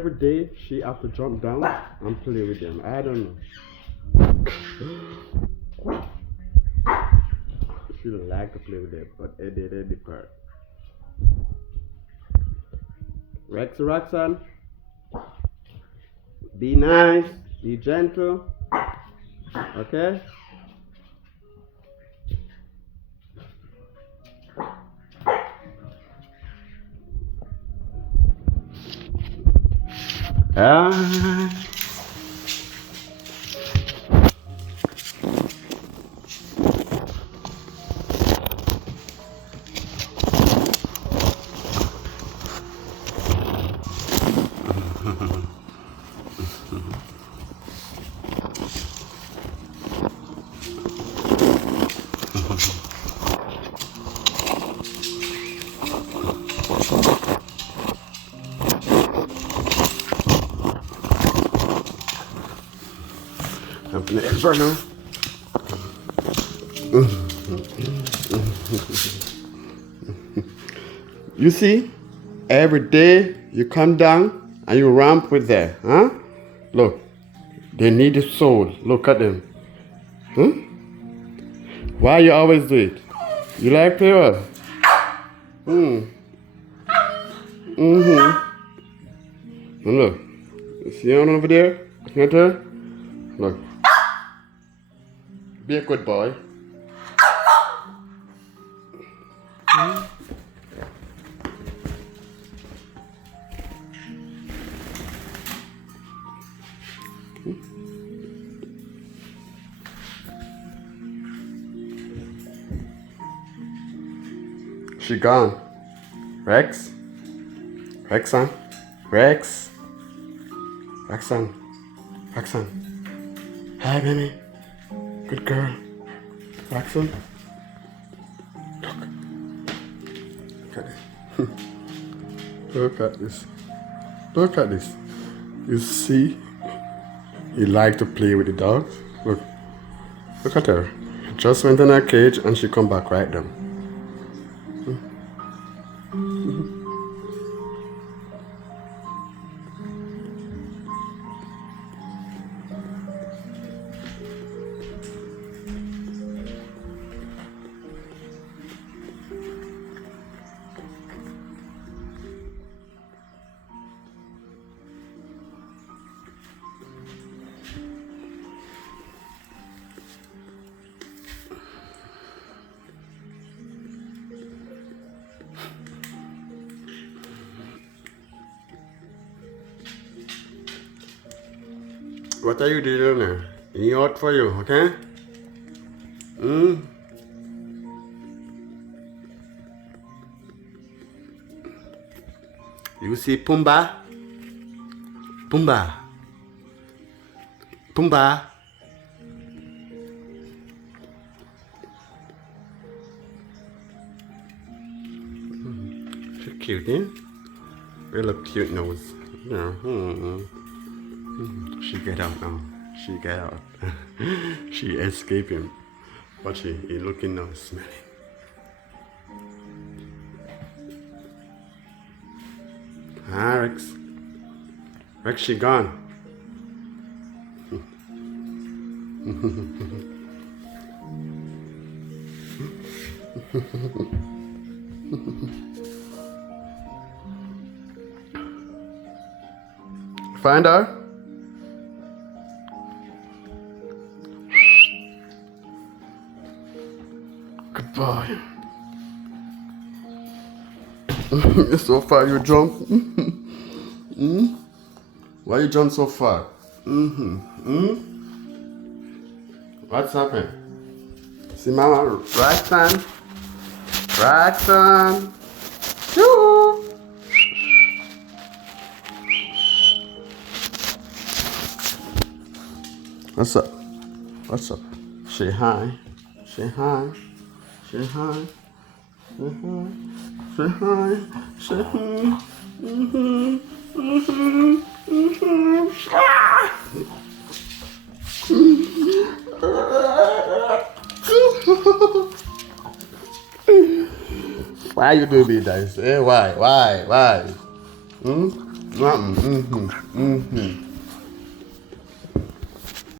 every day she have to jump down and play with them. I don't know. She don't like to play with them, but it did the part. Rex and Roxan, be nice, be gentle, okay? Ah. I'm gonna ever know. You see, every day you come down and you ramp with them, huh? Look, they need a soul. Look at them. Huh? Why you always do it? You like play what? And look, you see one over there? Can't tell? Look. Be a good boy. She gone. Rex? Rexan? Rex? Roxan? Roxan? Hi, baby. Good girl. Roxan? Look at this. Look at this. Look at this. You see? You like to play with the dogs? Look. Look at her. Just went in her cage and she come back right down. What are you doing there? He out for you, okay? You see Pumbaa? Pumbaa. Pumbaa. She's cute, eh? Really cute nose. Yeah. She get out now. She get out. She escape him. But he looking now, smelling. Ah, Rex. Rex, she gone. Find her? Good boy. So far you jump. Why you jump so far? What's happened? See mama, right hand. Right hand. Shoo. What's up? What's up? Say hi. Say hi. Say hi. Say hi. Say hi. Say hi. Why you do me this? Eh? Why? Why? Mm-hmm. Mm-hmm.